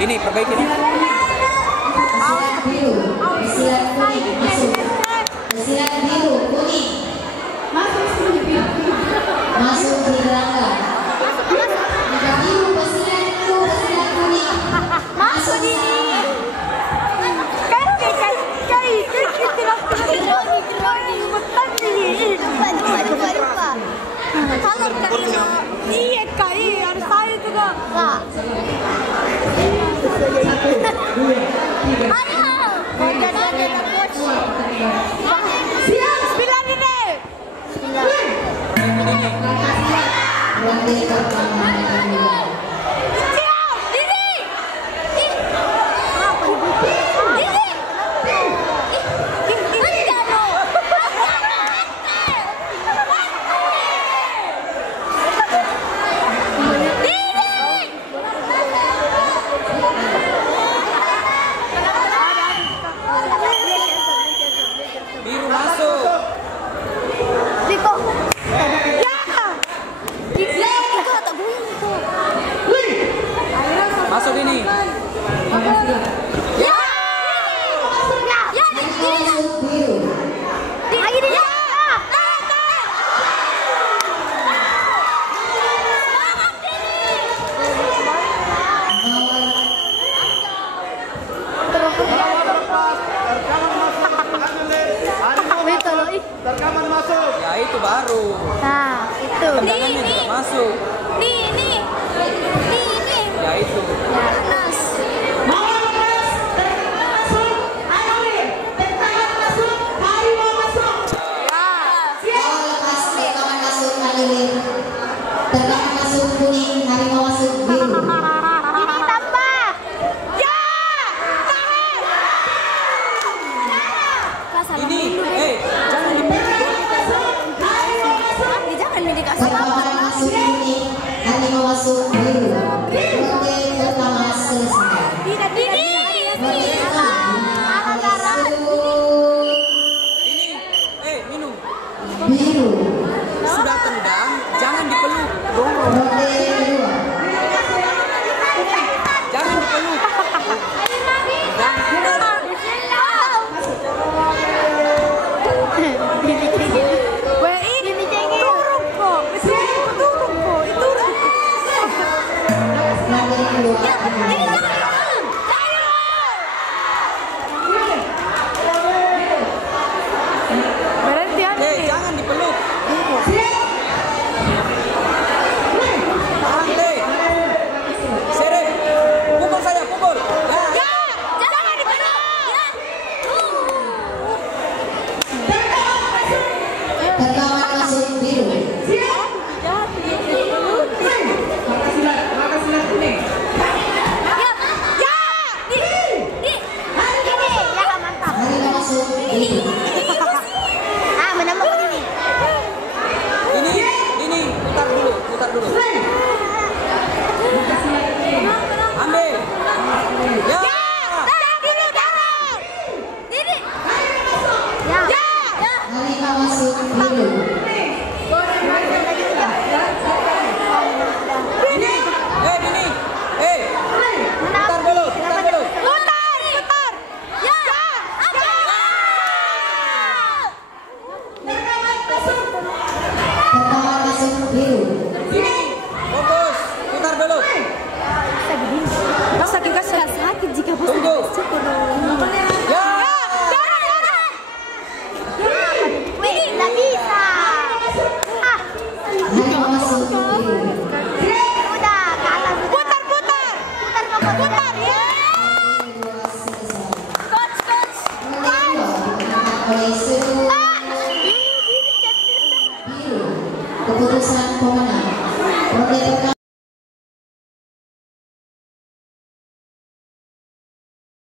Ini perbaiki nih. Pesilat biru, pesilat kuning masuk. Pesilat biru kuning masuk di gelanggang. Liga biru pesilat biru, pesilat kuning masuk di iya kak, iya ada saya juga kak. Sembilan ini. Biru masuk. Masuk ini. Ya. Masuk biru. Rekaman masuk. Ya itu baru. Nah, itu. Tendangannya juga masuk. Ini. Ya itu. Panas. Rekaman masuk Halilir. Rekaman masuk kuning, harimau masuk biru. Ini tambah. Ya. Ini, jangan dipilih. Jangan dikasih Rekaman masuk kuning, harimau masuk biru. Ronde pertama selesai. Ini, minum. Biru. Sudah tendang, jangan dipeluk. Ronde kedua. Jangan dipeluk. Ronde kedua. Jangan dipeluk. Tahan deh. Serep. Pukul saja, pukul. Ya. Jangan dipeluk. Rekaman masuk biru. Harimau masuk biru. Ini, putar dulu. Ambil. Ya. Harimau masuk biru. Ini. Putar dulu. Rekaman masuk biru. Ini. Fokus. Putar dulu. Sakit jika bos Tunggu. Ya. Nggak bisa. Harimau masuk biru. Udah kalah. Putar. Ya. Coach. Oleh seluruh biru. Keputusan pemenang. Ronde pertama.